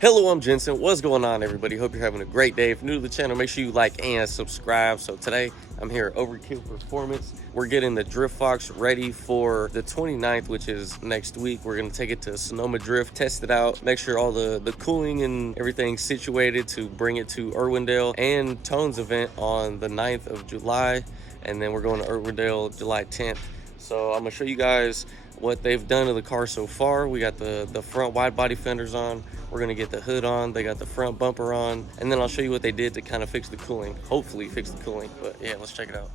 Hello, I'm Jensen. What's going on, everybody? Hope you're having a great day. If you're new to the channel, make sure you like and subscribe. So today, I'm here at Overkill Performance. We're getting the Driftfox ready for the 29th, which is next week. We're going to take it to Sonoma Drift, test it out, make sure all the cooling and everything's situated to bring it to Irwindale and Tone's event on the 9th of July. And then we're going to Irwindale July 10th. So I'm going to show you guys what they've done to the car so far. We got the front wide body fenders on. We're gonna get the hood on. They got the front bumper on. And then I'll show you what they did to kind of fix the cooling. Hopefully fix the cooling, but yeah, let's check it out.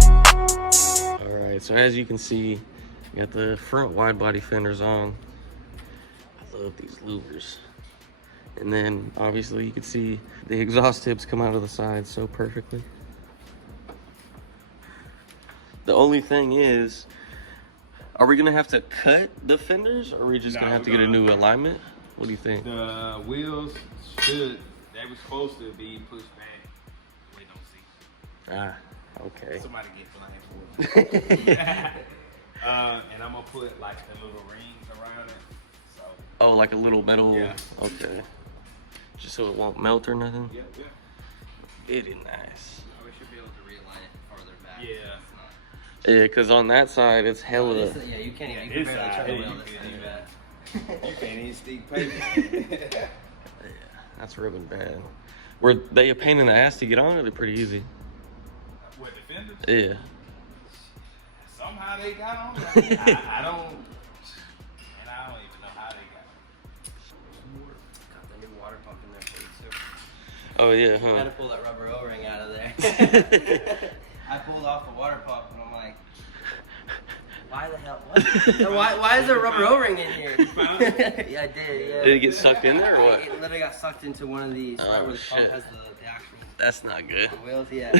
All right, so as you can see, we got the front wide body fenders on. I love these louvers. And then obviously you can see the exhaust tips come out of the side so perfectly. The only thing is, are we gonna have to cut the fenders, or are we just gonna have to get a new alignment? What do you think? The wheels they were supposed to be pushed back. We don't see. Ah, okay. Somebody get blamed for it. And I'm gonna put like the little rings around it. So. Oh, like a little metal. Yeah. Okay. Just so it won't melt or nothing. Yeah. Very nice. We should be able to realign it farther back. Yeah. Yeah, because on that side it's hella. Yeah, you can't even. You can barely turn the wheel this thing back. You can't even stick paper. Yeah, that's ripping bad. Were they a pain in the ass to get on, or they're pretty easy? What, the fenders? Yeah. Somehow they got on. I don't. And I don't even know how they got on. Got the new water pump in there for you too. Oh yeah, I had huh? to pull that rubber O-ring out of there. I pulled off the water pump and I'm like, why the hell? What? why is there a rubber O-ring in here? Yeah, I did. Yeah. Did it get sucked in there or what? It literally got sucked into one of these. Oh, Right where the pump shit. has the actual That's not good. wheels. Yeah.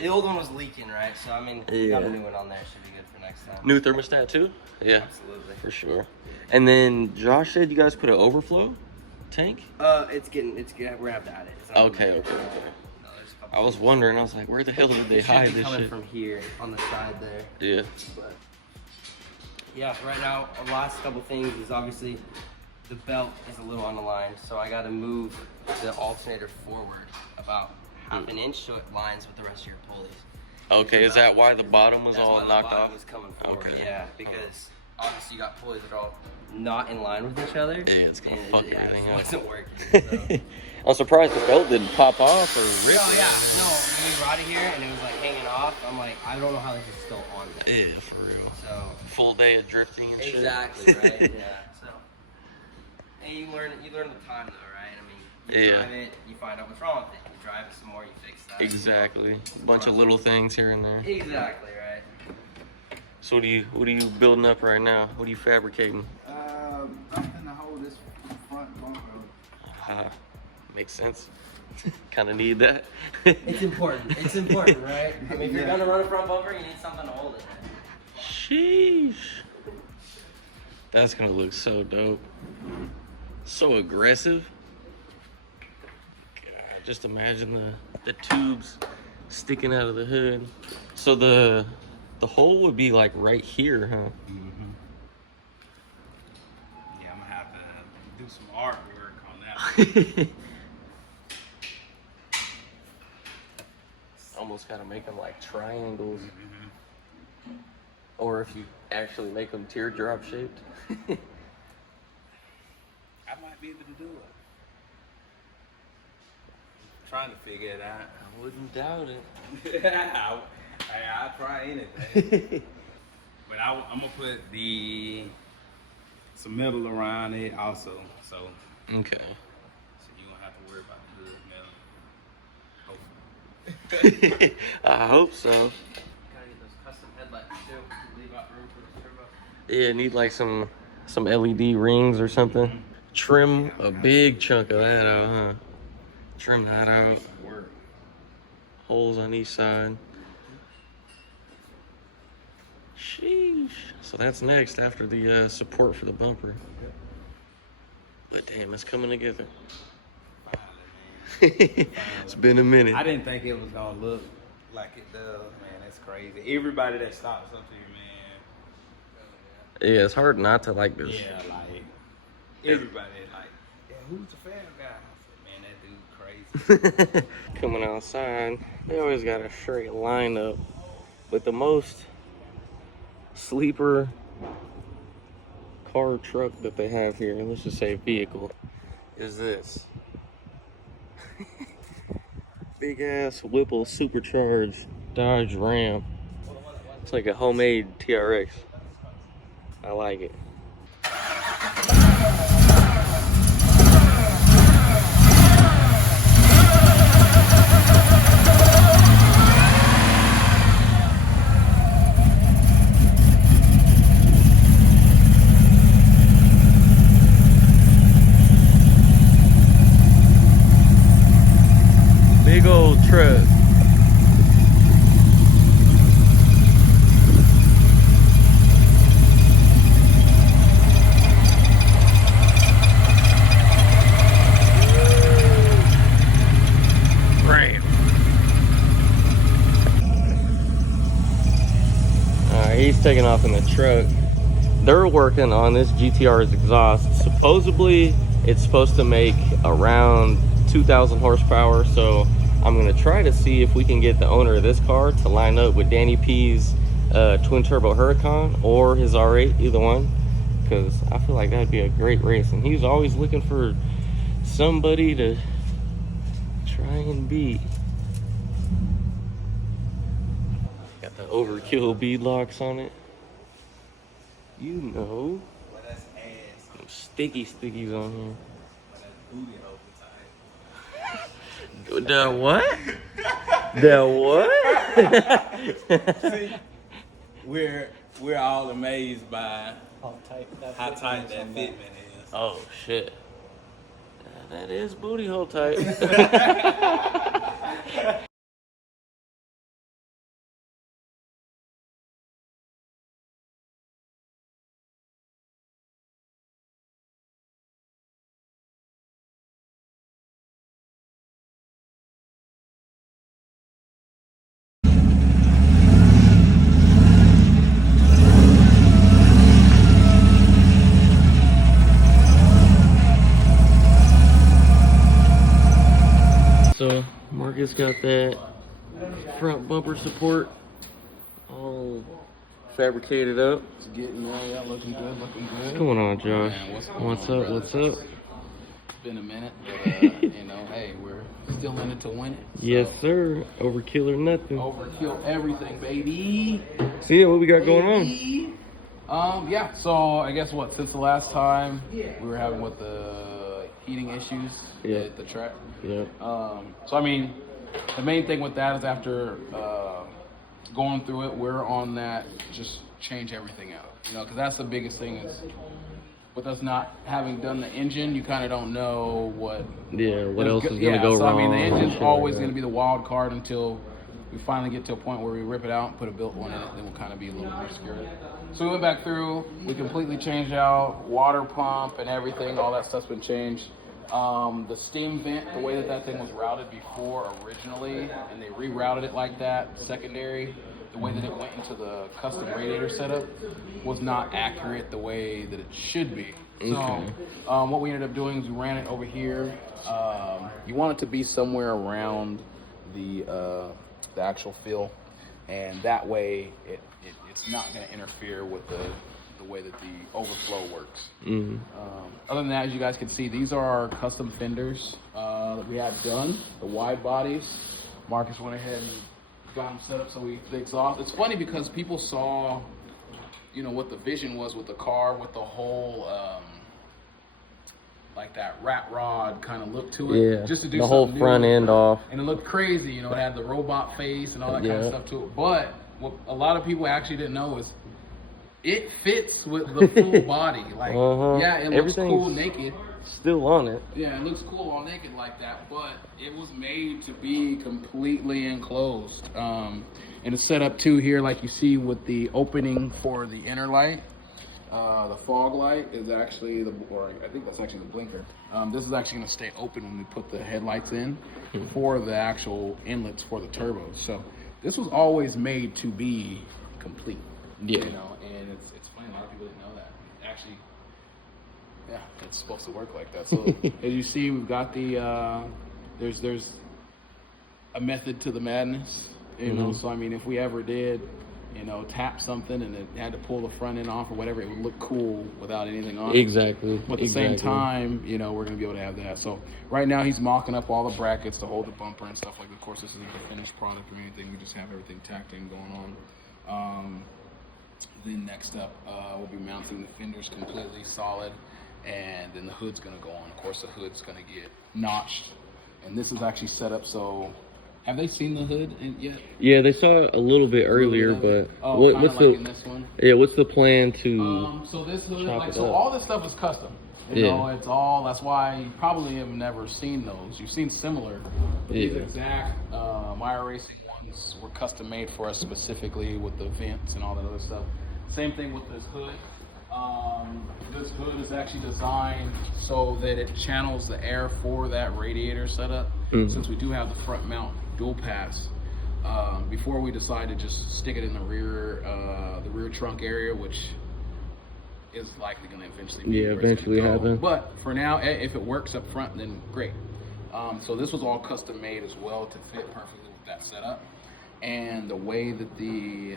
The old one was leaking, right? So I mean, we got a new one on there. Should be good for next time. New thermostat too? Yeah, Absolutely. for sure. And then Josh said you guys put an overflow tank? It's getting. We're gonna have to add it. It's not Okay. No, there's a couple I was wondering, I was like, where the hell did they It should hide be this coming shit? from here on the side there. Yeah. But yeah, right now, the last couple things is obviously the belt is a little unaligned, so I got to move the alternator forward about half an inch so it lines with the rest of your pulleys. Okay, is that why the bottom was That's all why the knocked bottom off? was coming forward. Okay. Yeah, because obviously you got pulleys that are all not in line with each other. Yeah, it's gonna and fuck it everything just up. wasn't working. So. I'm surprised the belt didn't pop off or rip. Oh yeah, no, we brought it here and it was like hanging off. I'm like, I don't know how this is still on there. Yeah, for real. So Full day of drifting and shit. exactly right. Yeah. So and you learn with time though, right? I mean, you drive it, you find out what's wrong with it. You drive it some more, you fix that. Exactly. A bunch of little things here and there. Exactly right. So what are you building up right now? What are you fabricating? Something to hold this front bumper. Makes sense. Kind of need that. It's important. It's important, right? I mean, if you're gonna run a front bumper, you need something to hold it. Sheesh. That's gonna look so dope. So aggressive. God, just imagine the tubes sticking out of the hood. So the hole would be like right here, huh? Mm-hmm. Yeah, I'm gonna have to do some artwork on that. Almost gotta make them like triangles. Or if you actually make them teardrop shaped. I might be able to do it. Trying to figure it out. I wouldn't doubt it. I'll try anything. But I'm gonna put some metal around it also, so Okay. you won't have to worry about the hood metal. Hopefully. I hope so. Gotta get those custom headlights too. Leave out room for the turbo. Yeah, need like some LED rings or something. Trim a big chunk of that out, huh? Trim that out. Holes on each side. Sheesh. So that's next after the support for the bumper. But damn, it's coming together. It's been a minute. I didn't think it was gonna look like it does, man. That's crazy. Everybody that stops up here, man. Yeah, it's hard not to like this. Yeah, like everybody, like, yeah, who's the fan guy? I said, man, that dude crazy. Coming outside, they always got a straight lineup, but the most sleeper car truck that they have here, let's just say vehicle, is this big ass Whipple supercharged Dodge Ram. It's like a homemade TRX. I like it. Big old truck. Ram. Alright, he's taking off in the truck. They're working on this GTR's exhaust. Supposedly, it's supposed to make around 2,000 horsepower, so I'm gonna try to see if we can get the owner of this car to line up with Danny P's twin turbo Huracan or his R8, either one, because I feel like that'd be a great race, and he's always looking for somebody to try and beat. Got the overkill bead locks on it, you know. Well, that's ass. Some sticky stickies on here. Well, that's booty hole The what? The what? See, we're all amazed by How tight that fitment is. Oh shit. That is booty hole tight. So Marcus got that front bumper support all fabricated up. It's getting there, yeah, looking good, looking good. What's going on, Josh? Man, what's going What's on, up? brother? What's up? It's been a minute, but you know, hey, we're still in it to win it. So. Yes, sir. Overkill or nothing. Overkill everything, baby. So yeah, what we got going on? Yeah. So I guess what since the last time we were having with the heating issues at the track. Yeah. So I mean, the main thing with that is after going through it, we're on that just change everything out. You know, because that's the biggest thing is with us not having done the engine, you kind of don't know what. Yeah. What else is gonna go so, wrong? I mean, the engine's Shit always like going to be the wild card until we finally get to a point where we rip it out and put a built one in it. Then we'll kind of be a little more scared. So we went back through. We completely changed out water pump and everything. All that stuff's been changed. The steam vent, the way that thing was routed before originally, and they rerouted it like that, secondary, the way that it went into the custom radiator setup was not accurate the way that it should be. So what we ended up doing is we ran it over here. You want it to be somewhere around the actual fill, and that way it's not going to interfere with the way that the overflow works. Other than that, as you guys can see, these are our custom fenders that we had done, the wide bodies. Marcus went ahead and got them set up so the exhaust. It's funny because people saw, you know, what the vision was with the car, with the whole like that rat rod kind of look to it. Yeah. Just to do the whole something front new. end off. And it looked crazy, you know, it had the robot face and all that kind of stuff to it. But what a lot of people actually didn't know is it fits with the full body. Like, yeah, it looks cool naked. Still on it. Yeah, it looks cool all naked like that, but it was made to be completely enclosed. And it's set up too here, like you see with the opening for the inner light. The fog light is actually I think that's actually the blinker. This is actually going to stay open when we put the headlights in for the actual inlets for the turbos. So this was always made to be complete. Yeah. You know, and it's funny, a lot of people didn't know that. Actually, yeah, it's supposed to work like that. So as you see, we've got the there's a method to the madness. You know, so I mean, if we ever did, you know, tap something and it had to pull the front end off or whatever, it would look cool without anything on it. Exactly. But at the same time, you know, we're going to be able to have that. So right now he's mocking up all the brackets to hold the bumper and stuff like that. Of course, this isn't a finished product or anything. We just have everything tacked in going on. Then next up, we'll be mounting the fenders completely solid. And then the hood's going to go on. Of course, the hood's going to get notched. And this is actually set up so... Have they seen the hood yet? Yeah, they saw it a little bit earlier, but what's like in this one? Yeah, what's the plan to? So this hood, like, so all this stuff is custom. You know, it's all. That's why you probably have never seen those. You've seen similar, but these exact Meyer Racing ones were custom made for us specifically with the vents and all that other stuff. Same thing with this hood. This hood is actually designed so that it channels the air for that radiator setup. Since we do have the front mount dual pass, before we decide to just stick it in the rear trunk area, which is likely going to eventually be happen. But for now, if it works up front, then great. So this was all custom made as well to fit perfectly with that setup, and the way that the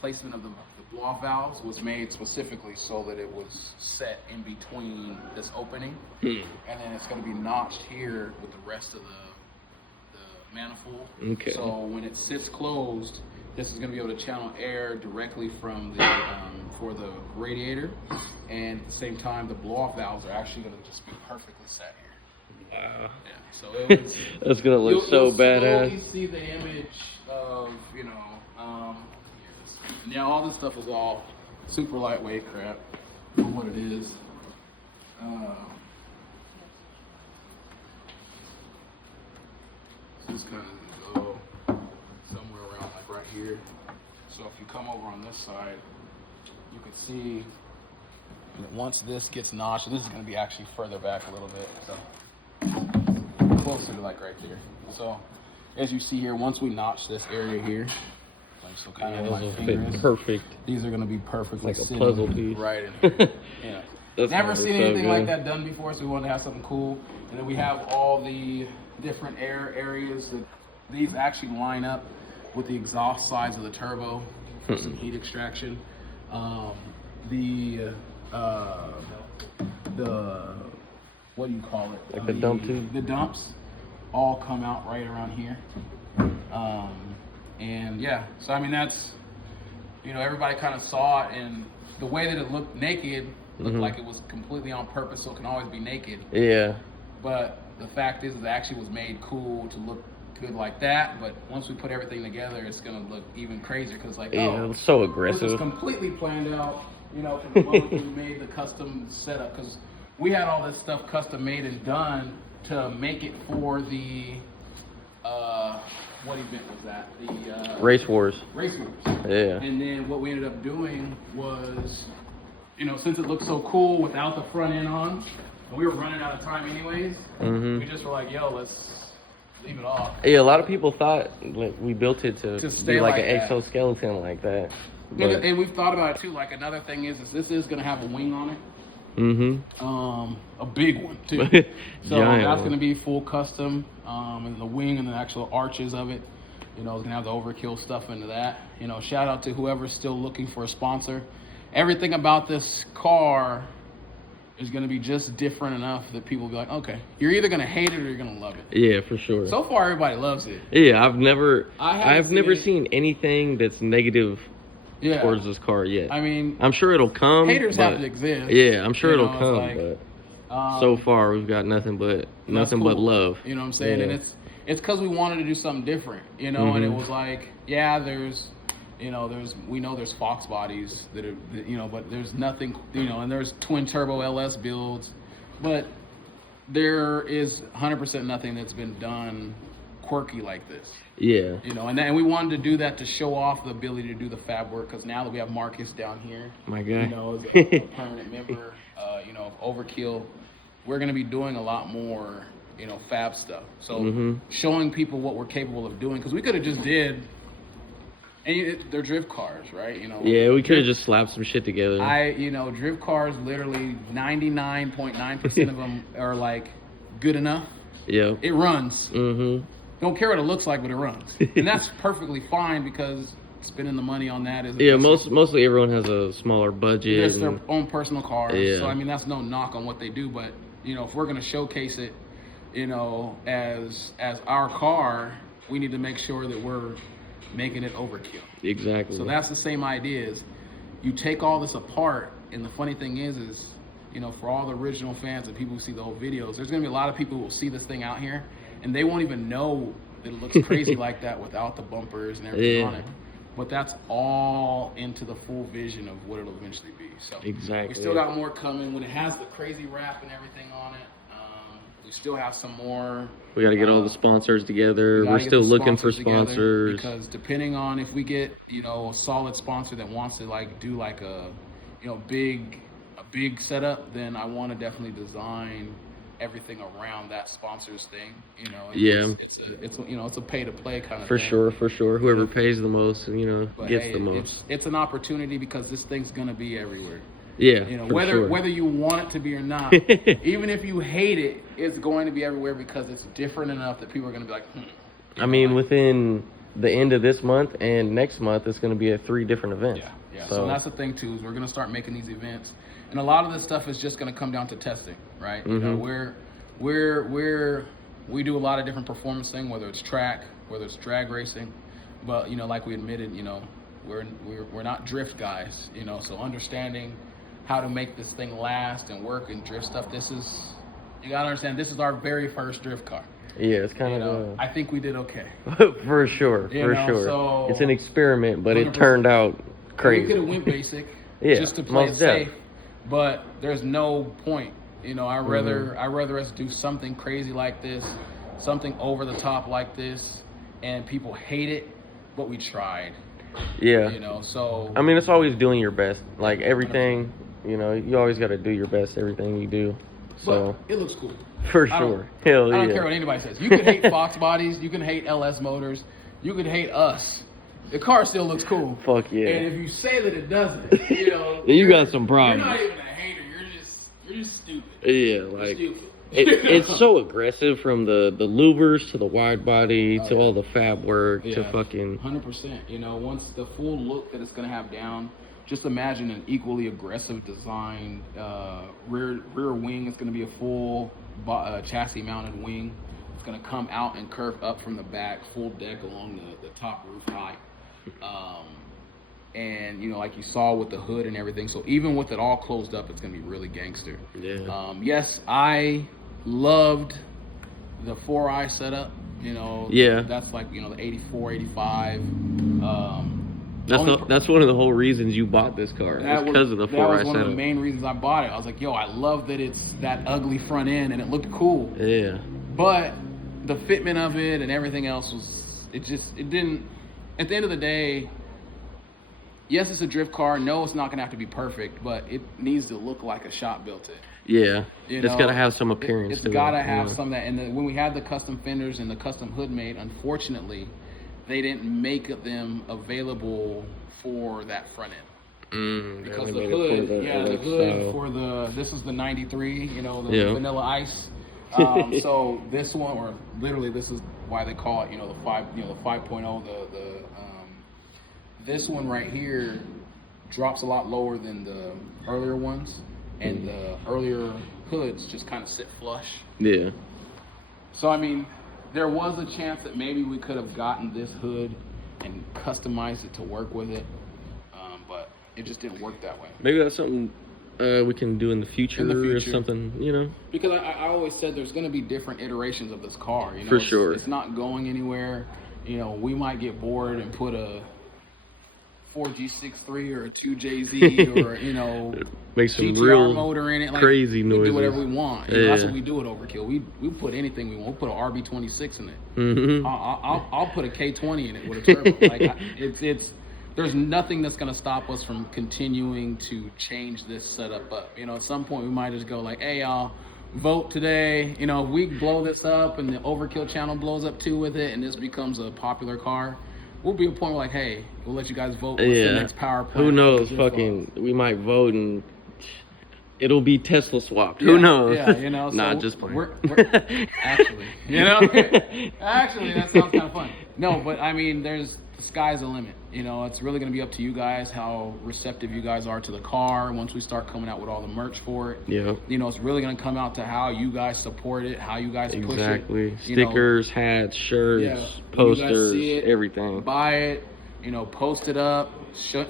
placement of the blow-off valves was made specifically so that it was set in between this opening, and then it's going to be notched here with the rest of the manifold. Okay. So when it sits closed, this is going to be able to channel air directly from the for the radiator, and at the same time, the blow-off valves are actually going to just be perfectly set here. Wow. Yeah. So it was, that's going to look so badass. You'll see the image of, you know. Yeah, all this stuff is all super lightweight crap for what it is. So it's kind of go somewhere around like right here. So if you come over on this side, you can see that once this gets notched, this is going to be actually further back a little bit, so closer to like right there. So as you see here, once we notch this area here, so kind of like fingers, perfect. These are going to be perfectly like a puzzle piece. Right in here. Yeah. Never seen anything so like that done before, so we wanted to have something cool. And then we have all the different air areas that these actually line up with the exhaust sides of the turbo for some heat extraction. The what do you call it? Like the dump tube? The dumps all come out right around here. And yeah, so I mean, that's, you know, everybody kind of saw it, and the way that it looked naked looked like it was completely on purpose, so it can always be naked. Yeah. But the fact is, it actually was made cool to look good like that, but once we put everything together, it's going to look even crazier, because like, yeah, it's so aggressive. This was completely planned out, you know, from the moment we made the custom setup, because we had all this stuff custom made and done to make it for the, what event was that? The Race Wars. Race Wars. Yeah. And then what we ended up doing was, you know, since it looked so cool without the front end on, and we were running out of time anyways, we just were like, yo, let's leave it off. Yeah, a lot of people thought like we built it to be like an that. exoskeleton like that. And we've thought about it too. Like, another thing is this is going to have a wing on it. A big one too. So that's going to be full custom, and the wing and the actual arches of it, you know, is going to have the overkill stuff into that. You know, shout out to whoever's still looking for a sponsor. Everything about this car is going to be just different enough that people will be like, okay, you're either going to hate it or you're going to love it. Yeah, for sure. So far, everybody loves it. Yeah, I've never seen anything that's negative towards this car yet. I mean, I'm sure it'll come. Haters have to exist. Yeah, I'm sure it'll come, like, but so far we've got nothing but love. You know what I'm saying? And it's because we wanted to do something different, you know. And it was like, yeah, we know there's Fox bodies that are, you know, but there's nothing, you know, and there's twin turbo LS builds, but there is 100% nothing that's been done quirky like this. Yeah. You know, and we wanted to do that to show off the ability to do the fab work, because now that we have Marcus down here, my guy, you know, as a permanent member, you know, of Overkill, we're going to be doing a lot more, you know, fab stuff. So showing people what we're capable of doing, because we could have just did, and they're drift cars, right? You know. Yeah, we could have just slapped some shit together. You know, drift cars, literally 99.9% of them are like good enough. Yeah. It runs. Don't care what it looks like, but it runs, and that's perfectly fine, because spending the money on that is mostly everyone has a smaller budget. It's their own personal cars. Yeah. So I mean, that's no knock on what they do, but you know, if we're gonna showcase it, you know, as our car, we need to make sure that we're making it overkill. Exactly. So that's the same idea. Is you take all this apart, and the funny thing is you know, for all the original fans and people who see the old videos, there's gonna be a lot of people who will see this thing out here, and they won't even know that it looks crazy like that without the bumpers and everything on it. But that's all into the full vision of what it'll eventually be. So exactly. We still got more coming when it has the crazy wrap and everything on it. We still have some more. We got to get all the sponsors together. We're still looking for sponsors, because depending on if we get, you know, a solid sponsor that wants to like do like a, you know, a big setup, then I want to definitely design everything around that sponsor's thing, you know. It's you know, it's a pay to play kind of thing. For sure. Whoever pays the most, you know, gets the most. It's an opportunity, because this thing's gonna be everywhere. Yeah, you know, whether you want it to be or not, even if you hate it, it's going to be everywhere, because it's different enough that people are gonna be like, I mean, within the end of this month and next month, it's gonna be at 3 different events. Yeah. So that's the thing too, is we're gonna start making these events. And a lot of this stuff is just going to come down to testing, right? You know, we do a lot of different performance thing, whether it's track, whether it's drag racing, but you know, like we admitted, you know, we're not drift guys, you know. So understanding how to make this thing last and work and drift stuff, you gotta understand, this is our very first drift car. Yeah, it's kind of. I think we did okay. For sure. So it's an experiment, but 100%. It turned out crazy. We could have went basic, just to play it safe. But there's no point, you know. I rather us do something crazy like this, something over the top like this, and people hate it, but we tried. Yeah. You know, so I mean, it's always doing your best. Like everything, you know, you always got to do your best. Everything you do. So but it looks cool. For sure. Hell yeah. I don't care what anybody says. You can hate Fox bodies, you can hate LS motors, you can hate us. The car still looks cool. Fuck yeah. And if you say that it doesn't, you know, you got some problems. You're not even a hater. You're just stupid. Yeah, like it's so aggressive, from the louvers to the wide body to all the fab work to fucking 100%. You know, once the full look that it's gonna have down, just imagine an equally aggressive design. Rear wing is gonna be a full chassis mounted wing. It's gonna come out and curve up from the back, full deck along the top roof height. And you know, like you saw with the hood and everything, so even with it all closed up, it's gonna be really gangster. Yes, I loved the 4i setup, you know. That's like, you know, the 84, 85. That's one of the whole reasons you bought this car, because of the 4i setup. That was one of the main reasons I bought it. I was like, yo, I love that it's that ugly front end and it looked cool. Yeah. But the fitment of it and everything else it didn't, at the end of the day, yes, it's a drift car. No, it's not going to have to be perfect, but it needs to look like a shop built it. Yeah, it's got to have some appearance to it. It's got to have some of that. And when we had the custom fenders and the custom hood made, unfortunately, they didn't make them available for that front end. Because the hood, this is the 93, you know, the Vanilla Ice. So this one, or literally this is why they call it, you know, the 5.0, this one right here drops a lot lower than the earlier ones, and the earlier hoods just kind of sit flush. Yeah. So I mean, there was a chance that maybe we could have gotten this hood and customized it to work with it, but it just didn't work that way. Maybe that's something we can do in the future or something, you know? Because I always said there's going to be different iterations of this car. You know, for sure. It's not going anywhere. You know, we might get bored and put a 4G63 or a 2JZ or, you know, make some GTR real motor in it. Like, crazy we noises. do whatever we want. You know, Yeah. that's what we do at Overkill. We put anything we want. We put an RB26 in it. Mm-hmm. I'll put a K20 in it with a turbo. Like, it's there's nothing that's gonna stop us from continuing to change this setup up. You know, at some point we might just go like, hey y'all, vote today. You know, if we blow this up and the Overkill channel blows up too with it, and this becomes a popular car, we'll be a point where like, hey, we'll let you guys vote what's the next power plant. Who knows? Fucking, we might vote and it'll be Tesla swapped. Yeah, Who knows? Yeah, you know. So nah, just playing. We're actually, you know, actually that sounds kind of fun. No, but I mean, the sky's the limit. You know, it's really going to be up to you guys how receptive you guys are to the car once we start coming out with all the merch for it. Yeah. You know, it's really going to come out to how you guys support it, how you guys push it. Exactly. Stickers, hats, shirts, posters, everything. Buy it. You know, post it up.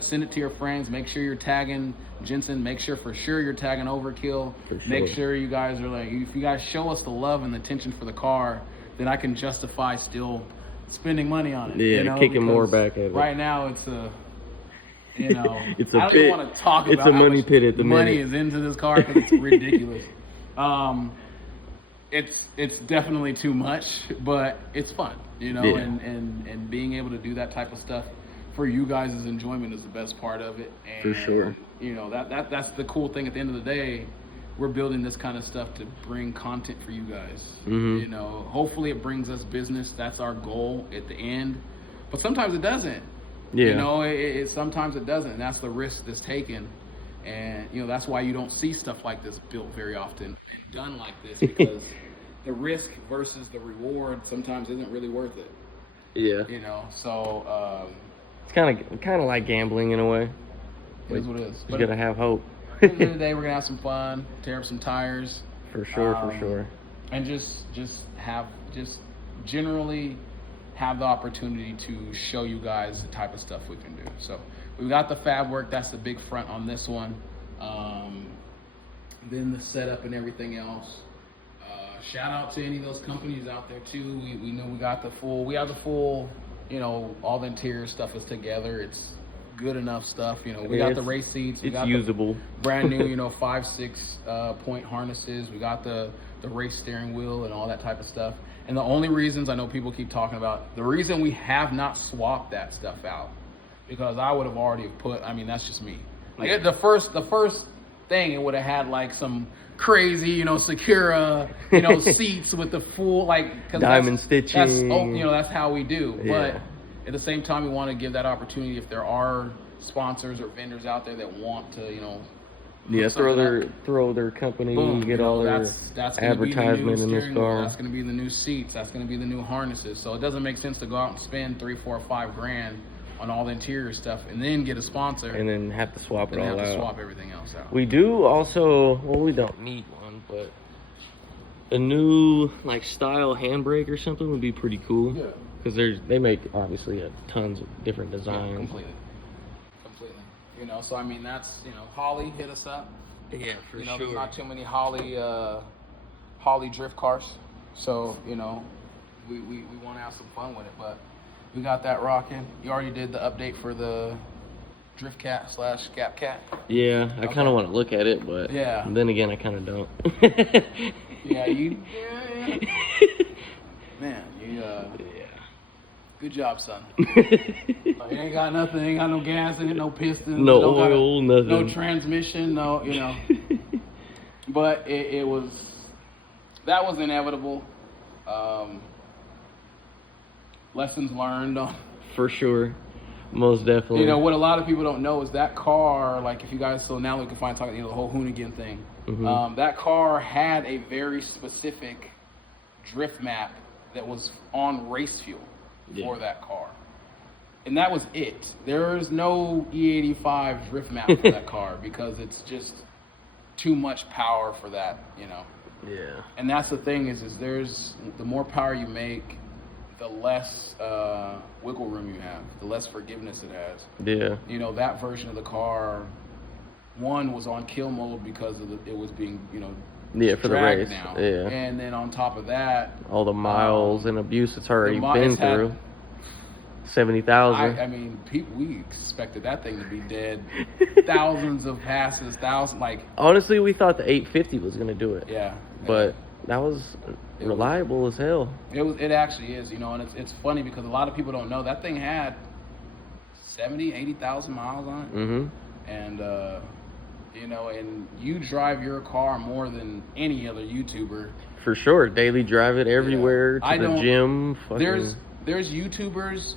Send it to your friends. Make sure you're tagging Jensen. Make sure for sure you're tagging Overkill. For sure. Make sure you guys are like, if you guys show us the love and the attention for the car, then I can justify still spending money on it. Yeah, you know, kicking more back at it. Right now, it's a, you know, it's a I don't pit. want to talk It's about a how money much pit at the money minute. is into this car because it's ridiculous. It's definitely too much, but it's fun, you know, Yeah. and being able to do that type of stuff for you guys' enjoyment is the best part of it. And, For sure. You know, that's the cool thing. At the end of the day, we're building this kind of stuff to bring content for you guys. Mhm. You know, hopefully it brings us business. That's our goal at the end. But sometimes it doesn't. Yeah. You know, sometimes it doesn't. And that's the risk that's taken. And, you know, that's why you don't see stuff like this built very often and done like this, because the risk versus the reward sometimes isn't really worth it. Yeah. You know, so It's kind of like gambling in a way. it is what it is. You gotta have hope. At the end of the day, we're gonna have some fun, tear up some tires, For sure, for sure. and just generally have the opportunity to show you guys the type of stuff we can do. So we got the fab work. That's the big front on this one. Then the setup and everything else. Shout out to any of those companies out there too. We know we have the full, you know, all the interior stuff is together. It's good enough stuff. You know, we got the race seats. We It's got usable. the brand new, you know, 5-6 point harnesses. We got the race steering wheel and all that type of stuff. And the only reasons I know people keep talking about, the reason we have not swapped that stuff out, because I would have already put, I mean, that's just me. Like the first thing, it would have had like some crazy, you know, Sakura, you know, seats with the full, like, cause Diamond stitching. That's, you know, that's how we do. Yeah. But at the same time, we want to give that opportunity if there are sponsors or vendors out there that want to, you know, Yeah, hook something up. throw their company, Boom, get you know, all their that's gonna be the new advertisement in this steering wheel, car. That's going to be the new seats. That's going to be the new harnesses. So it doesn't make sense to go out and spend $3, $4, $5 grand on all the interior stuff and then get a sponsor And then have to swap it and all have to out. swap everything else out. We do also, well, we don't need one, but a new like style handbrake or something would be pretty cool. Yeah. Because they make obviously tons of different Yeah, designs. completely. You know, so I mean, that's, you know, Holly hit us up. Yeah, for You know, sure. there's not too many Holly drift cars, so you know, we want to have some fun with it. But we got that rocking. You already did the update for the Drift Cat / Gap Cat. Yeah, I Okay. kind of want to look at it, but Yeah. then again, I kind of don't. Yeah, man, Yeah. good job, son. You ain't got nothing, ain't got no gas in it, no pistons, No don't got oil, nothing. no transmission, no, you know. But it was, that was inevitable. Lessons learned. For sure. Most definitely. You know, what a lot of people don't know is that car, like if you guys, so now we can find talking, you know, the whole Hoonigan thing. Mhm. That car had a very specific drift map that was on race fuel for that car. And that was it. There is no E85 drift map for that car because it's just too much power for that, you know. Yeah. And that's the thing is there's, the more power you make, the less wiggle room you have, the less forgiveness it has. Yeah. You know, that version of the car, one was on kill mode because of it was being, you know, Yeah, for the dragged race. now. Yeah. And then on top of that, All the miles and abuse it's already been it's had- through. 70,000. I mean, we expected that thing to be dead. Thousands of passes, like. Honestly, we thought the 850 was gonna do it. Yeah. But that was reliable as hell. It actually is, you know, and it's funny because a lot of people don't know that thing had 80,000 miles on it. Mm-hmm. And you know, and you drive your car more than any other YouTuber. For sure, daily drive it everywhere, to the gym. There's YouTubers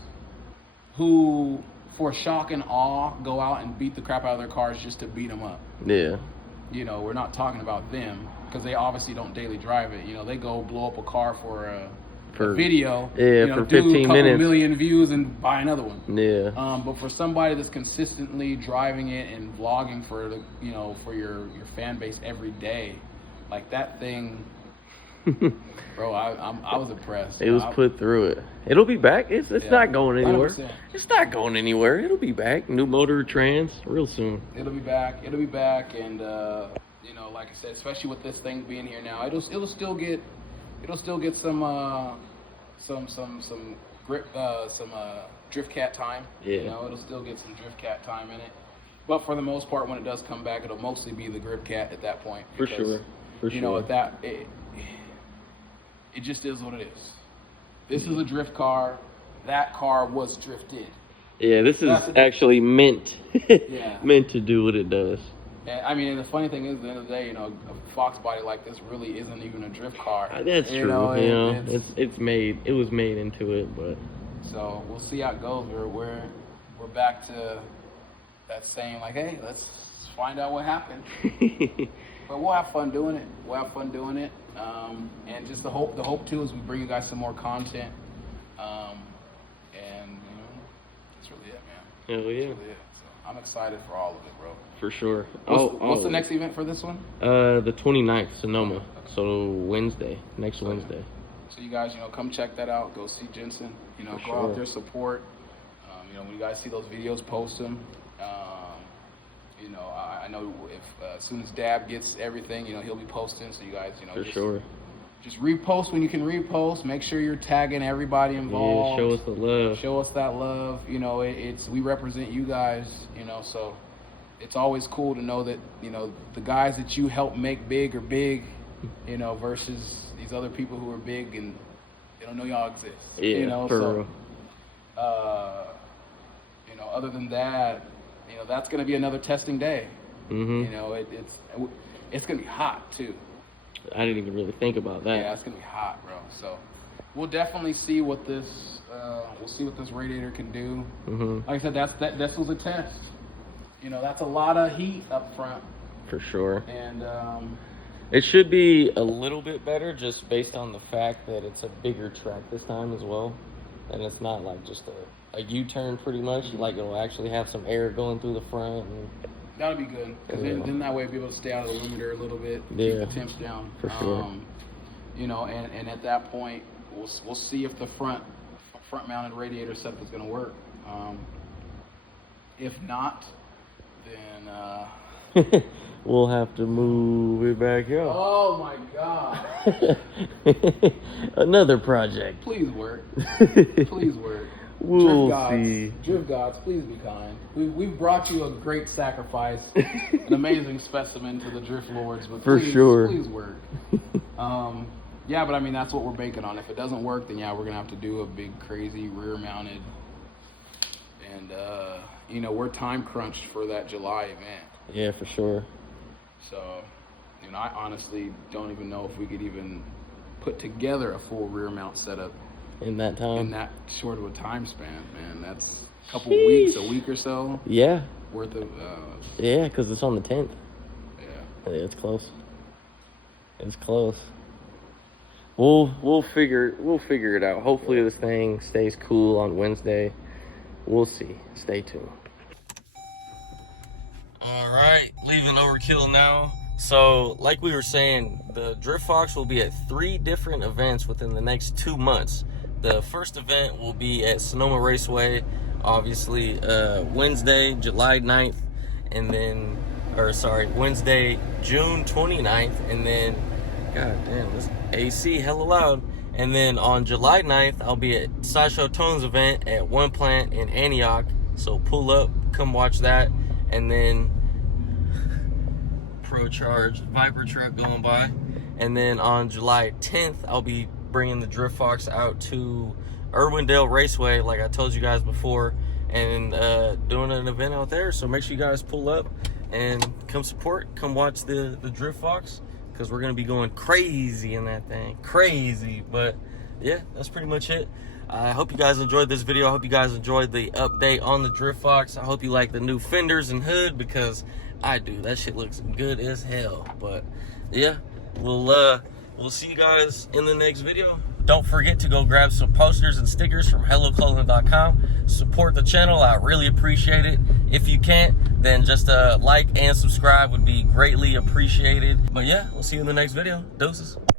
who, for shock and awe, go out and beat the crap out of their cars just to beat them up. Yeah. You know, we're not talking about them because they obviously don't daily drive it. You know, they go blow up a car for a video. Yeah, you know, for 15 minutes. million views and buy another one. Yeah. But for somebody that's consistently driving it and vlogging for the, you know, for your fan base every day, like that thing. Bro, I was impressed. It was put through it. It'll be back. It's not going anywhere. 100%. It's not going anywhere. It'll be back. New motor trans real soon. It'll be back, and you know, like I said, especially with this thing being here now, it'll still get some grip, some drift cat time. Yeah. You know, it'll still get some drift cat time in it. But for the most part, when it does come back, it'll mostly be the grip cat at that point. For sure. You know, at that. It just is what it is. This is a drift car. That car was drifted. Yeah, this is actually meant meant to do what it does. And I mean, and the funny thing is, at the end of the day, you know, a Fox body like this really isn't even a drift car. That's true. It was made into it, but. So we'll see how it goes. We're back to that saying, like, hey, let's find out what happened. But we'll have fun doing it. And just the hope too is we bring you guys some more content. And you know, that's really it, man. Hell yeah. That's really it. So I'm excited for all of it, bro. For sure. What's the next event for this one? The 29th, Sonoma. Okay. So next Wednesday. So you guys, you know, come check that out. Go see Jensen. You know, go out there, support. You know, when you guys see those videos, post them. You know, I know if as soon as Dab gets everything, you know, he'll be posting. So you guys, you know, just repost when you can repost. Make sure you're tagging everybody involved. Yeah, show us the love. Show us that love. You know, we represent you guys. You know, so it's always cool to know that, you know, the guys that you help make big are big. You know, versus these other people who are big and they don't know y'all exist. Yeah, you know, for so real. You know, other than that, you know, that's going to be another testing day. Mm-hmm. You know, it's going to be hot too. I didn't even really think about that. Yeah, it's going to be hot, bro. So we'll definitely see what this radiator can do. Mm-hmm. Like I said, this was a test. You know, that's a lot of heat up front. For sure. And it should be a little bit better just based on the fact that it's a bigger track this time as well. And it's not like just a U-turn pretty much. Like it'll actually have some air going through the front. And, that'll be good. Because then that way we'll be able to stay out of the limiter a little bit. Yeah. Keep the temps down. For sure. You know, and at that point, we'll see if the front-mounted radiator setup is going to work. If not, then... we'll have to move it back out. Oh my God. Another project. Please work. Please work. We'll see. Drift gods, please be kind. We've brought you a great sacrifice, an amazing specimen to the Drift Lords, but please work. Yeah, but I mean, that's what we're banking on. If it doesn't work, then yeah, we're gonna have to do a big, crazy rear-mounted. And you know, we're time crunched for that July event. Yeah, for sure. So, you know, I honestly don't even know if we could even put together a full rear mount setup in that time. In that short of a time span, man. That's a couple weeks, a week or so. Yeah. Worth of. Yeah, because it's on the 10th. Yeah. It's close. It's close. We'll figure it out. Hopefully this thing stays cool on Wednesday. We'll see. Stay tuned. All right, leaving Overkill now. So, like we were saying, the Driftfox will be at 3 different events within the next 2 months. The first event will be at Sonoma Raceway, obviously, Wednesday, July 9th, and then, Wednesday, June 29th, and then, god damn, this AC hella loud. And then on July 9th, I'll be at Sideshow Tones event at One Plant in Antioch. So pull up, come watch that. And then Pro Charge Viper truck going by. And then on July 10th, I'll be bringing the Driftfox out to Irwindale Raceway, like I told you guys before, and doing an event out there. So make sure you guys pull up and come support, come watch the Driftfox, because we're gonna be going crazy in that thing, crazy. But yeah, that's pretty much it. I hope you guys enjoyed this video. I hope you guys enjoyed the update on the Driftfox. I hope you like the new fenders and hood, because I do. That shit looks good as hell. But yeah, we'll see you guys in the next video. Don't forget to go grab some posters and stickers from HelloClothing.com. Support the channel. I really appreciate it. If you can't, then just like and subscribe would be greatly appreciated. But yeah, we'll see you in the next video. Deuces.